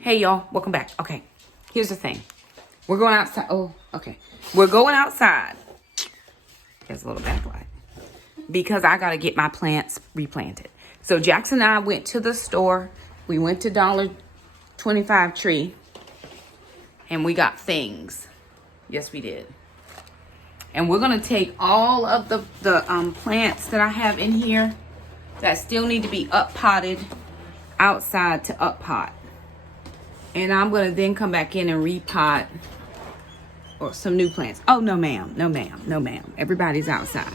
Hey y'all, welcome back. Okay, here's the thing. We're going outside. Oh, okay. We're going outside. There's a little backlight. Because I got to get my plants replanted. So Jackson and I went to the store. We went to $1.25 Tree. And we got things. Yes, we did. And we're going to take all of the plants that I have in here that still need to be up potted outside to up pot. And I'm going to then come back in and repot or some new plants. Oh, no, ma'am. No, ma'am. No, ma'am. Everybody's outside.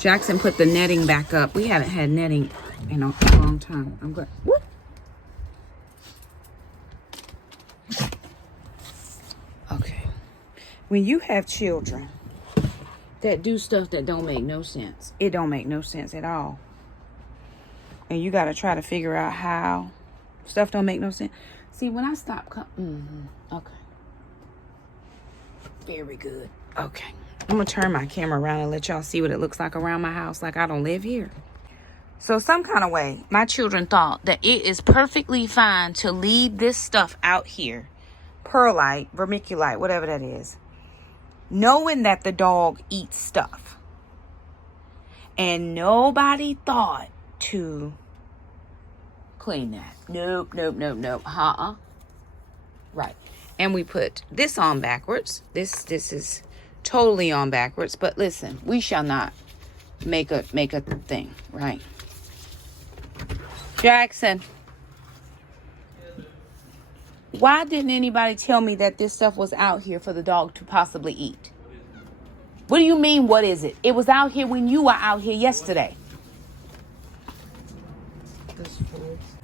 Jackson put the netting back up. We haven't had netting in a long time. I'm good. Whoop. Okay. When you have children that do stuff that don't make no sense, it don't make no sense at all. And you got to try to figure out how stuff don't make no sense. See, when I stop, okay. Very good. Okay. I'm going to turn my camera around and let y'all see what it looks like around my house, like I don't live here. So some kind of way, my children thought that it is perfectly fine to leave this stuff out here, perlite, vermiculite, whatever that is, knowing that the dog eats stuff. And nobody thought to clean that. Nope. Right. And we put this on backwards. This is totally on backwards. But listen, we shall not make a thing, right? Jackson, why didn't anybody tell me that this stuff was out here for the dog to possibly eat? What do you mean, what is it? It was out here when you were out here yesterday.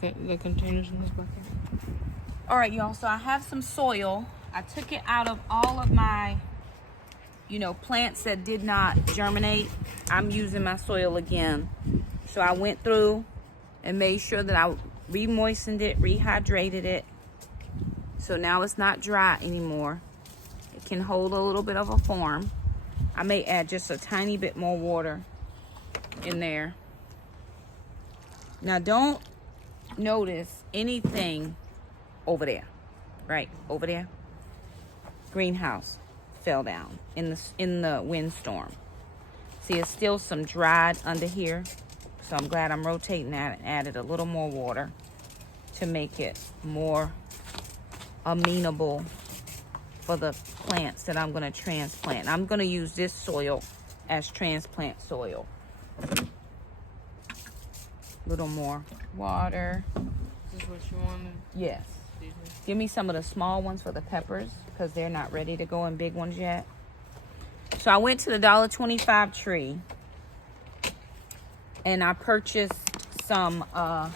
The containers in this bucket. All right, y'all. So I have some soil. I took it out of all of my, plants that did not germinate. I'm using my soil again. So I went through and made sure that I re-moistened it, rehydrated it. So now it's not dry anymore. It can hold a little bit of a form. I may add just a tiny bit more water in there. Now don't notice anything over there, right over there. Greenhouse fell down in the windstorm. See, it's still some dried under here, so I'm glad I'm rotating that and added a little more water to make it more amenable for the plants that I'm going to transplant. I'm going to use this soil as transplant soil. Little more water. Is this what you wanted? Yes. Give me some of the small ones for the peppers because they're not ready to go in big ones yet. So I went to the $1.25 Tree and I purchased some let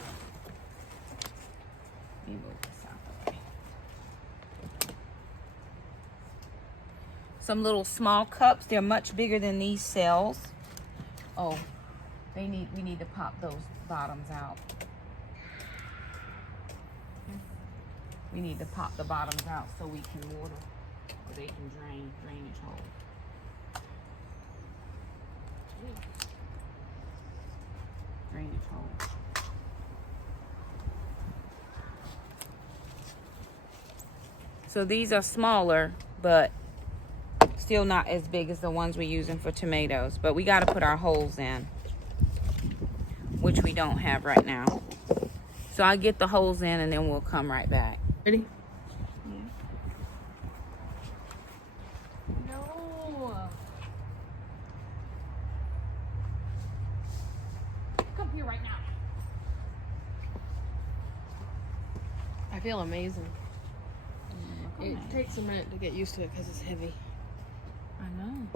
me move this out of the way. Some little small cups. They're much bigger than these cells. Oh, we need to pop those bottoms out. We need to pop the bottoms out so we can water, or they can drainage hole. Drainage hole. So these are smaller, but still not as big as the ones we're using for tomatoes. But we got to put our holes in, which we don't have right now. So I'll get the holes in and then we'll come right back. Ready? Yeah. No. Come here right now. I feel amazing. It takes a minute to get used to it because it's heavy. I know.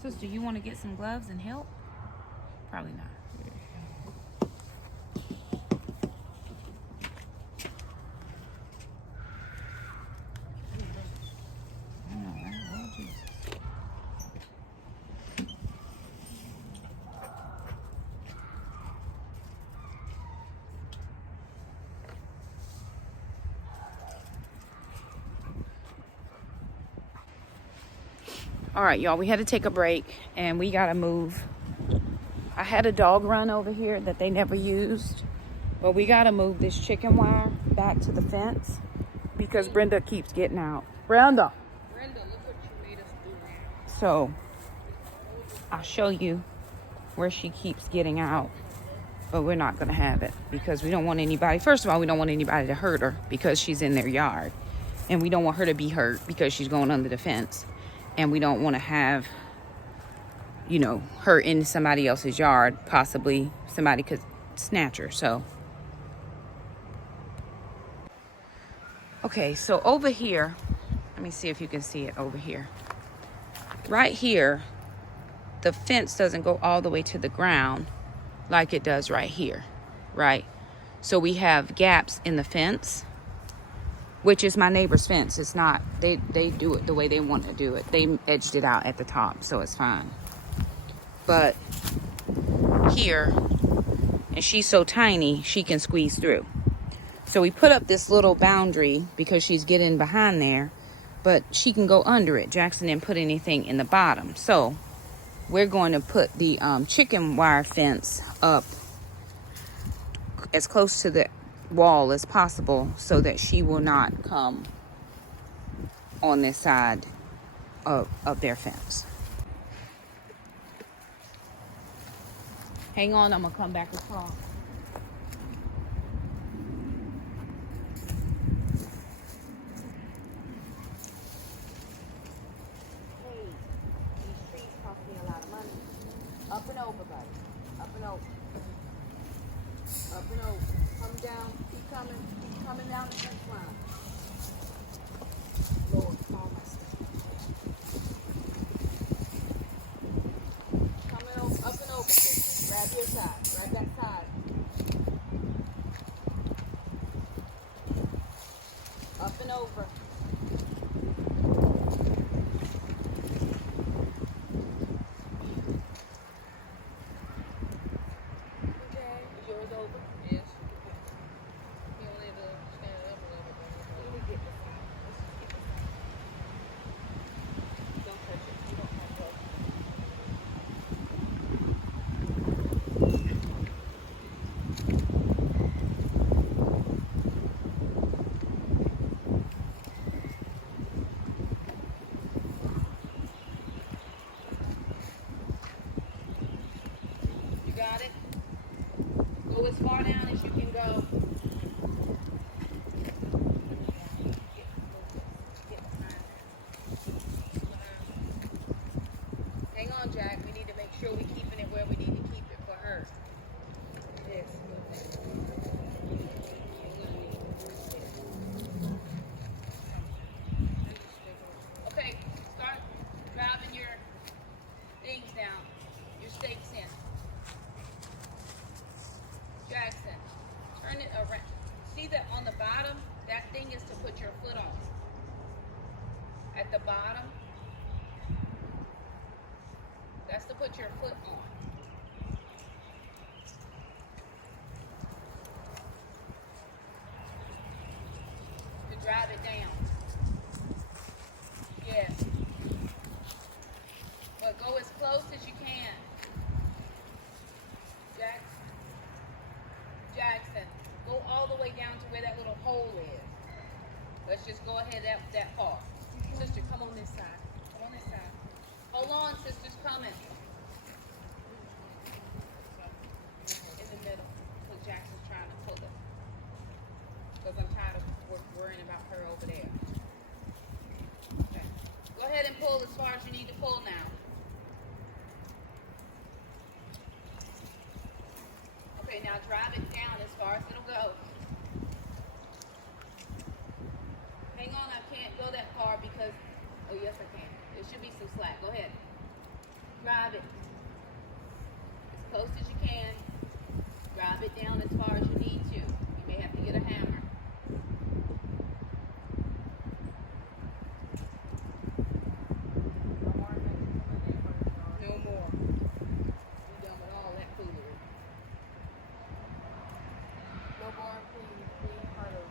Sister, you want to get some gloves and help? Probably not. All right, y'all, we had to take a break and we got to move. I had a dog run over here that they never used. But we gotta move this chicken wire back to the fence because Brenda keeps getting out. Brenda, look what you made us do now. so I'll show you where she keeps getting out. But we're not gonna have it because we don't want anybody. First of all, we don't want anybody to hurt her because she's in their yard. And we don't want her to be hurt because she's going under the fence. And we don't want to have, you know, her in somebody else's yard. Possibly somebody could snatch her. So, okay, so over here, let me see if you can see it over here. Right here, the fence doesn't go all the way to the ground like it does right here, right? So we have gaps in the fence, which is my neighbor's fence. It's not, they do it the way they want to do it. They edged it out at the top, so it's fine. But here, and she's so tiny, she can squeeze through. So we put up this little boundary because she's getting behind there, but she can go under it. Jackson didn't put anything in the bottom. So we're going to put the chicken wire fence up as close to the wall as possible so that she will not come on this side of their fence. Hang on, I'm gonna come back across. Hey, these trees cost me a lot of money. Up and over, buddy. Up and over. Up and over. Come down. Keep coming down the fence line. Lord, all my stuff. Coming over, up and over, sister. Grab your side. Grab that side. Up and over. Okay. Is yours over? Yes. You don't need to stand up a little bit. Let me get this out. Let's just get this out. Don't touch it. You don't have to. You got it? Go as far down as you can go. Hang on, Jack. We need to make sure we're keeping it where we need to keep it for her. Yes. Okay, start driving your things down, your stakes in. Jackson, turn it around. See that on the bottom? That thing is to put your foot on. At the bottom, that's to put your foot on. To drive it down. Yes. But go as close as you can. Jackson, go all the way down to where that little hole is. Let's just go ahead that far. Sister, come on this side. Come on this side. Hold on, sister's coming. In the middle, because Jackson's trying to pull it. Because I'm tired of worrying about her over there. Okay. Go ahead and pull as far as you need to pull now. Okay, now drive it down as far as it'll go. Hang on, I can't go that far because, oh yes I can. There should be some slack. Go ahead. Drive it as close as you can. Drive it down as far as you need to. You may have to get a hammer. No more. You're done with all that foolery. No more clean part of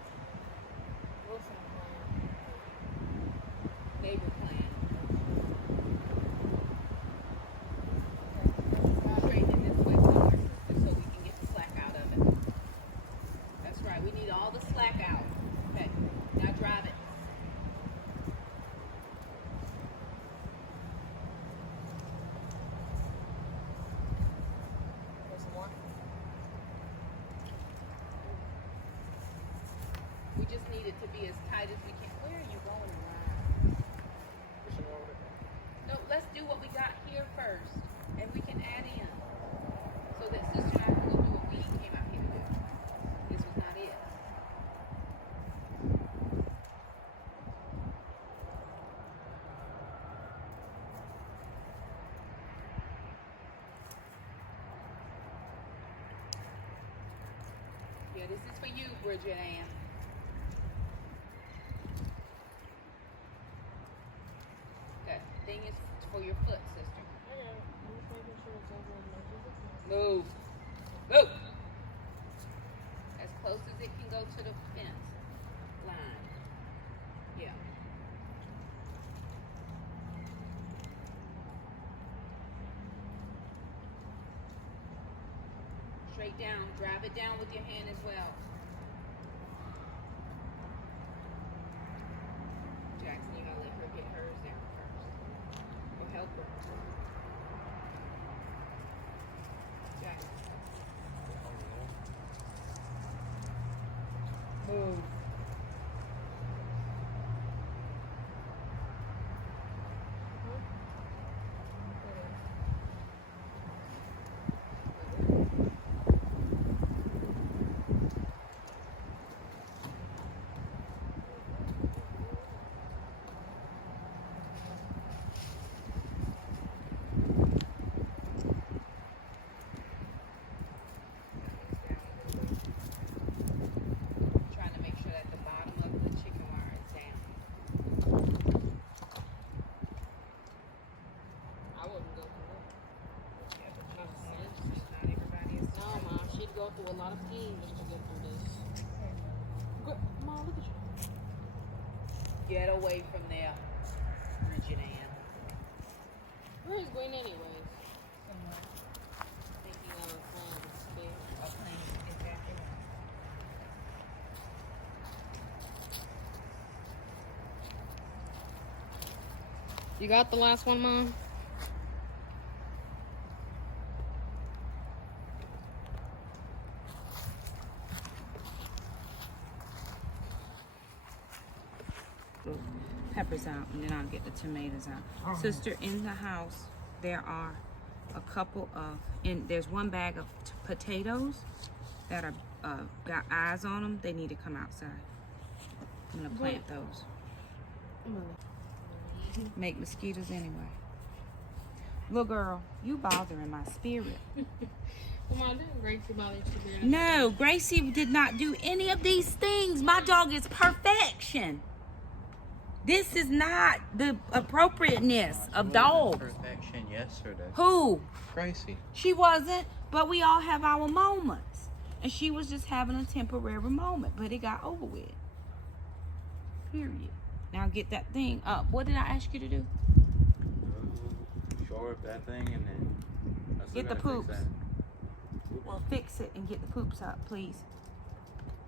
Wilson plan. Neighbor plan. Okay. Straighten it this way somewhere, sister, so we can get the slack out of it. We just need it to be as tight as we can. Where are you going around? No, let's do what we got here first, and we can add in. So that sister and I can go do what we came out here to do. This was not it. Yeah, this is for you, Bridget Ann. That thing is for your foot, sister. Move. Move. As close as it can go to the fence line. Yeah. Straight down. Grab it down with your hand as well. Jackson, you gotta let her get hers down first. Or help her. Jackson. Move. Trying to make sure that the bottom of the chicken wire is down. I wouldn't go through that. Yeah, but not everybody is. No, Mom, she'd go through a lot of pain just to get through this. Mom, look at you. Get away from there, Bridget Ann. Where is Gwen anyways? Somewhere. Thinking of a plan. A plane, exactly right. You got the last one, Mom? Peppers out, and then I'll get the tomatoes out. Sister, in the house there are a couple of, there's one bag of potatoes that are got eyes on them. They need to come outside. I'm gonna plant those. Make mosquitoes anyway. Little girl, you bothering my spirit. Well, Mom, didn't Gracie bother you? No, Gracie did not do any of these things. My dog is perfection. This is not the appropriateness of dogs. Perfection yesterday. Who? Gracie. She wasn't, but we all have our moments. And she was just having a temporary moment, but it got over with. Period. Now get that thing up. What did I ask you to do? Shore up that thing and then I still Get the gotta fix poops. that. Well, fix it and get the poops up, please.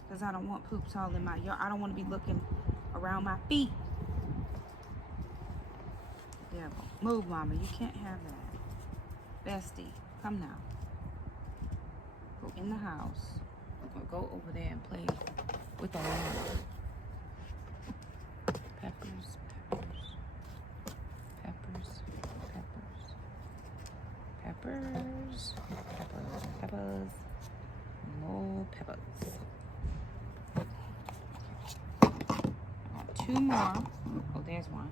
Because I don't want poops all in my yard. I don't want to be looking around my feet. Devil. Move, Mama. You can't have that. Bestie, come now. Go in the house. Or go over there and play with the lamb. Peppers, peppers, peppers, peppers, peppers, peppers, peppers, more peppers. I want two more. Oh, there's one.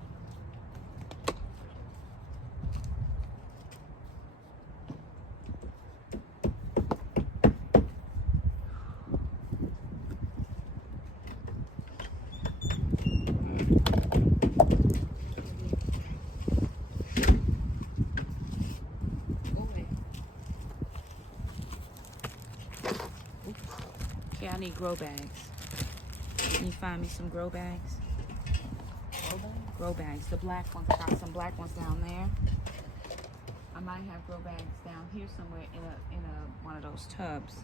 Okay, I need grow bags. Can you find me some grow bags? Grow bags. The black ones. I got some black ones down there. I might have grow bags down here somewhere in a one of those tubs.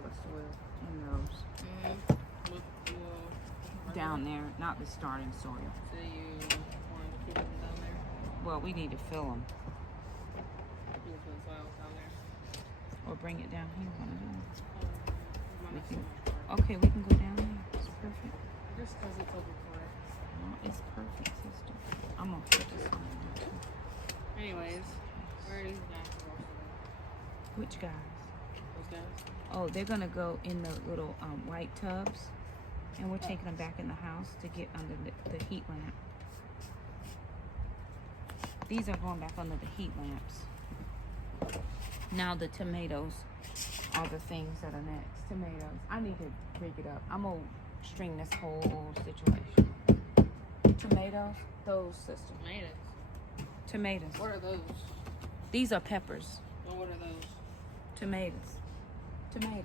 of a soil. in those. Down there, not the starting soil. So you want to keep them down there? Well, we need to fill them. You put soil down there. Or bring it down here, one of them. Mine is so much hard. Okay, we can go down there. It's perfect. Just because it's overflowing. No, it's perfect, sister. I'm gonna put this on there too. Anyways, where are these guys supposed to go? Which guys? Those guys? Oh, they're gonna go in the little white tubs, and we're taking them back in the house to get under the heat lamp. These are going back under the heat lamps. Now the tomatoes are the things that are next. Tomatoes. I need to break it up. I'm gonna string this whole situation. Tomatoes, those, sister. Tomatoes. Tomatoes. What are those? These are peppers. Well, what are those? Tomatoes. Tomatoes.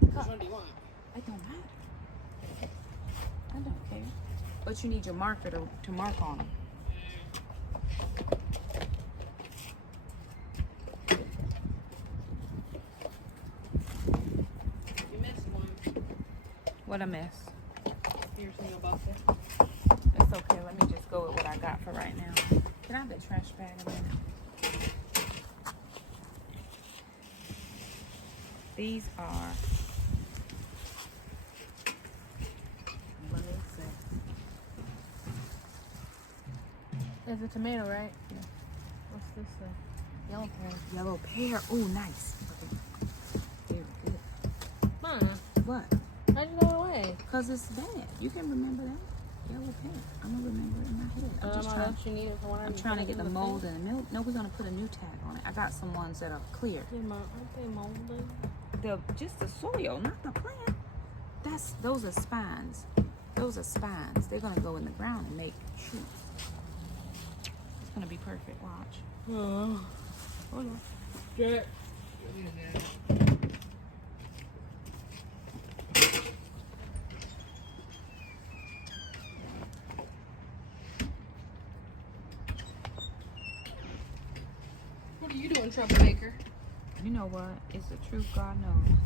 Which one do you want? It don't matter. I don't care. But you need your marker to mark on them. You missed one. What I miss? Here's in your bucket. It's okay. Let me just go with what I got for right now. Can I have the trash bag a minute? These are. Let me see. It's a tomato, right? Yeah. What's this say? Yellow pear. Yellow pear. Oh, nice. Okay. Very good. Mama, What? how'd you throw it away? Because it's bad. You can remember that. Yellow pear. I'm going to remember it in my head. You need it for whatever I'm you trying to put get in the mold thing. and the milk. No, we're going to put a new tag on it. I got some ones that are clear. Aren't they molded? Just the soil, not the plant. Those are spines. Those are spines. They're gonna go in the ground and make shoots. It's gonna be perfect. Watch. Oh. Hold on. Jack. What are you doing, troublemaker? You know what? It's the truth. God knows.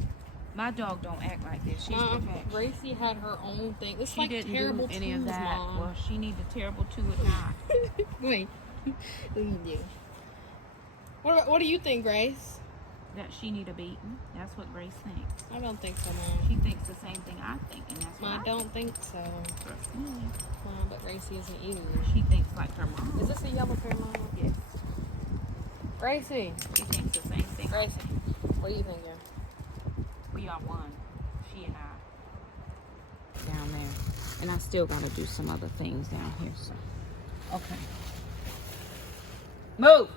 My dog don't act like this. She's perfect. Gracie had her own thing. It's She like didn't terrible do any of twos, that. Mom. Well, she needs a terrible two at night. Wait. What do you do? What do you think, Grace? That she need a beating. That's what Grace thinks. I don't think so, Mom. She thinks the same thing I think, and that's what I I don't think so. trust me. Mom, but Gracie isn't either. She thinks like her mom. Is this a yellow pear, Mom? Yes. Gracie. She thinks the same thing. Gracie. What do you think, Jen? We are one. She and I. Down there. And I still gotta do some other things down here, so. Okay. Move!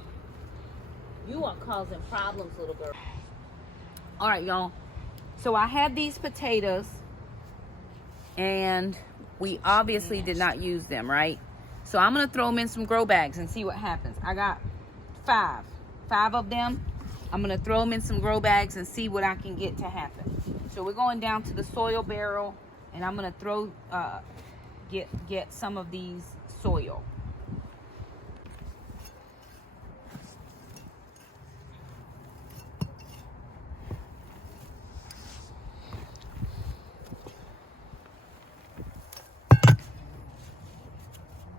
You are causing problems, little girl. All right, y'all. So I had these potatoes, and we obviously did not use them, right? So I'm gonna throw them in some grow bags and see what happens. I got five of them. I'm gonna throw them in some grow bags and see what I can get to happen. So we're going down to the soil barrel, and I'm gonna throw, get some of these soil.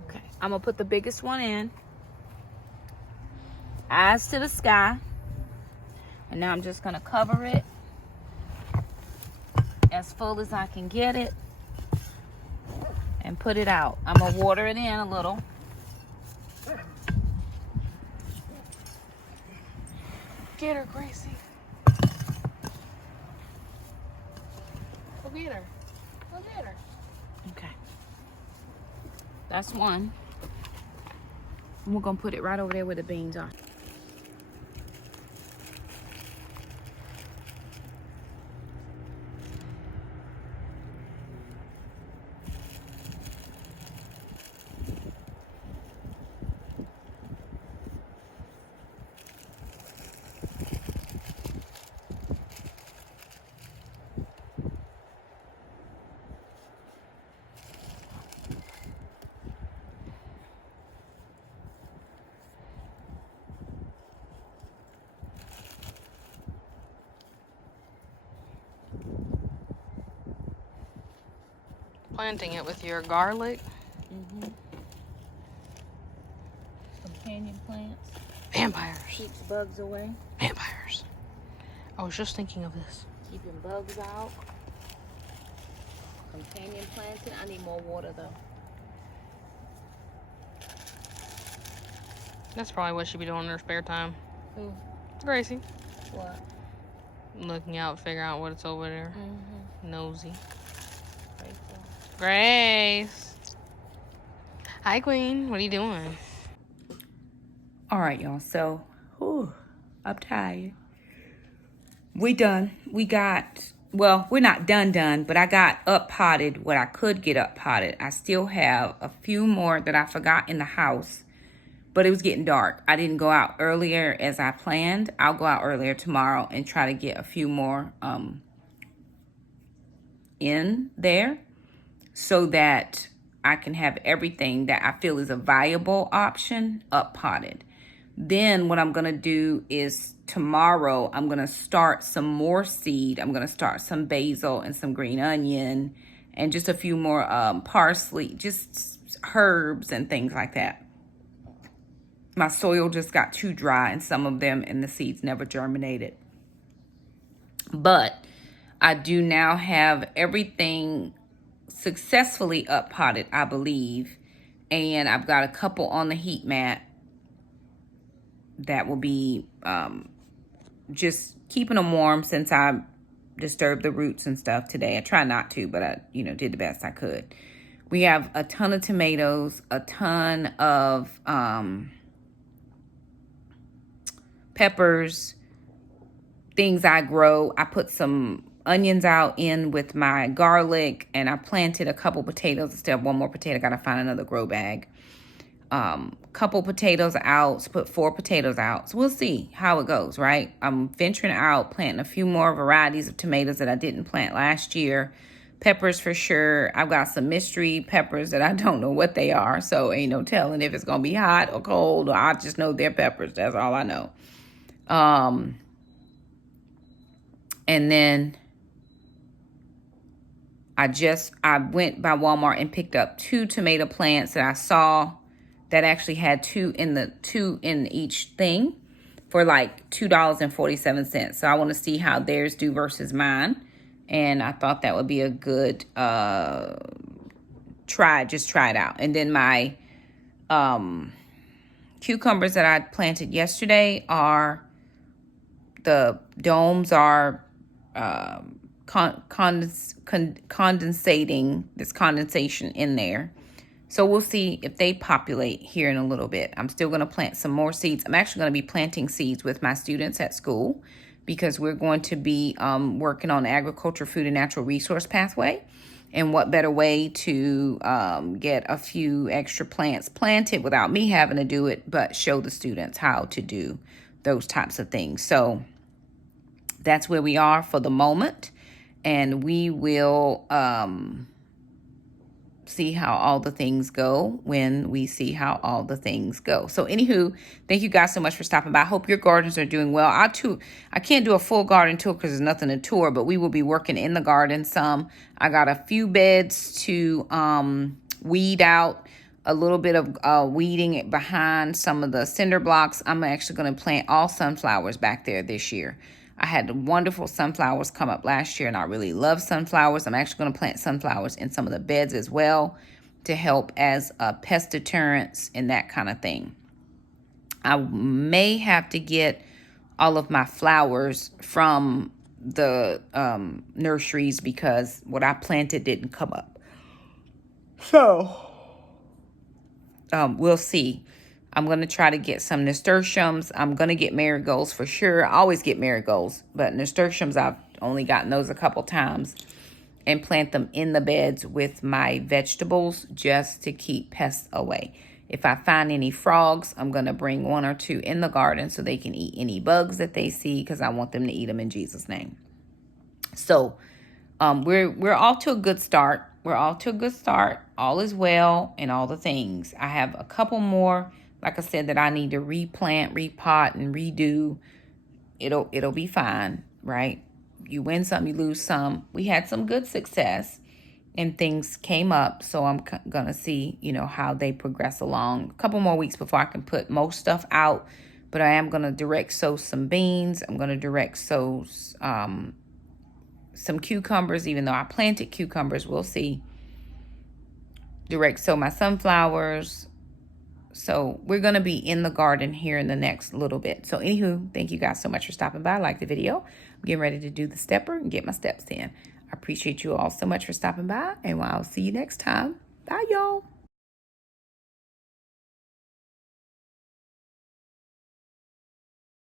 Okay, I'm gonna put the biggest one in. Eyes to the sky. And now I'm just gonna cover it as full as I can get it and put it out. I'm gonna water it in a little. Get her, Gracie. Go get her. Go get her. Okay. That's one. And we're gonna put it right over there where the beans are. planting it with your garlic. Companion plants. Vampires. Keeps bugs away. Vampires. I was just thinking of this. Keeping bugs out. Companion planting. I need more water though. That's probably what she'd be doing in her spare time. Who? Gracie. What? Looking out, figuring out what's over there. Nosy. Grateful. Grace. Hi, Queen. What are you doing? All right, y'all. So, I'm tired. We done. We got, well, we're not done, but I got up potted what I could get up potted. I still have a few more that I forgot in the house, but it was getting dark. I didn't go out earlier as I planned. I'll go out earlier tomorrow and try to get a few more in there so that I can have everything that I feel is a viable option up potted. Then what I'm going to do is tomorrow I'm going to start some more seed. I'm going to start some basil and some green onion and just a few more parsley, just herbs and things like that. My soil just got too dry in some of them and the seeds never germinated. But I do now have everything successfully up potted, I believe. And I've got a couple on the heat mat that will be just keeping them warm since I disturbed the roots and stuff today. I try not to, but I, did the best I could. We have a ton of tomatoes, a ton of peppers, things I grow. I put some onions out in with my garlic, and I planted a couple potatoes. I still have one more potato. Got to find another grow bag. Couple potatoes out, so put 4 potatoes out. So we'll see how it goes, right? I'm venturing out, planting a few more varieties of tomatoes that I didn't plant last year. Peppers for sure. I've got some mystery peppers that I don't know what they are, so ain't no telling if it's gonna be hot or cold, or I just know they're peppers. That's all I know. And then I went by Walmart and picked up 2 tomato plants that I saw that actually had 2 in each thing for like $2.47. So I want to see how theirs do versus mine. And I thought that would be a good try it out. And then my cucumbers that I planted yesterday are, the domes are condensating, there's condensation in there. So we'll see if they populate here in a little bit. I'm still going to plant some more seeds. I'm actually going to be planting seeds with my students at school because we're going to be working on the agriculture, food, and natural resource pathway. And what better way to get a few extra plants planted without me having to do it, but show the students how to do those types of things. So that's where we are for the moment. And we will see how all the things go when we see how all the things go. So anywho, thank you guys so much for stopping by. I hope your gardens are doing well. I can't do a full garden tour because there's nothing to tour, but we will be working in the garden some. I got a few beds to weed out, a little bit of weeding behind some of the cinder blocks. I'm actually going to plant all sunflowers back there this year. I had wonderful sunflowers come up last year, and I really love sunflowers. I'm actually going to plant sunflowers in some of the beds as well to help as pest deterrents and that kind of thing. I may have to get all of my flowers from the nurseries because what I planted didn't come up. So we'll see. I'm going to try to get some nasturtiums. I'm going to get marigolds for sure. I always get marigolds, but nasturtiums, I've only gotten those a couple times, and plant them in the beds with my vegetables just to keep pests away. If I find any frogs, I'm going to bring 1 or 2 in the garden so they can eat any bugs that they see because I want them to eat them in Jesus' name. So we're off to a good start. All is well and all the things. I have a couple more, like I said, that I need to replant, repot, and redo. It'll be fine, right? You win some, you lose some. We had some good success, and things came up. So I'm gonna see, you know, how they progress along. A couple more weeks before I can put most stuff out. But I am gonna direct sow some beans. I'm gonna direct sow some cucumbers, even though I planted cucumbers. We'll see. Direct sow my sunflowers. So we're going to be in the garden here in the next little bit. So anywho, thank you guys so much for stopping by. Like the video. I'm getting ready to do the stepper and get my steps in. I appreciate you all so much for stopping by, and I'll see you next time. Bye, y'all.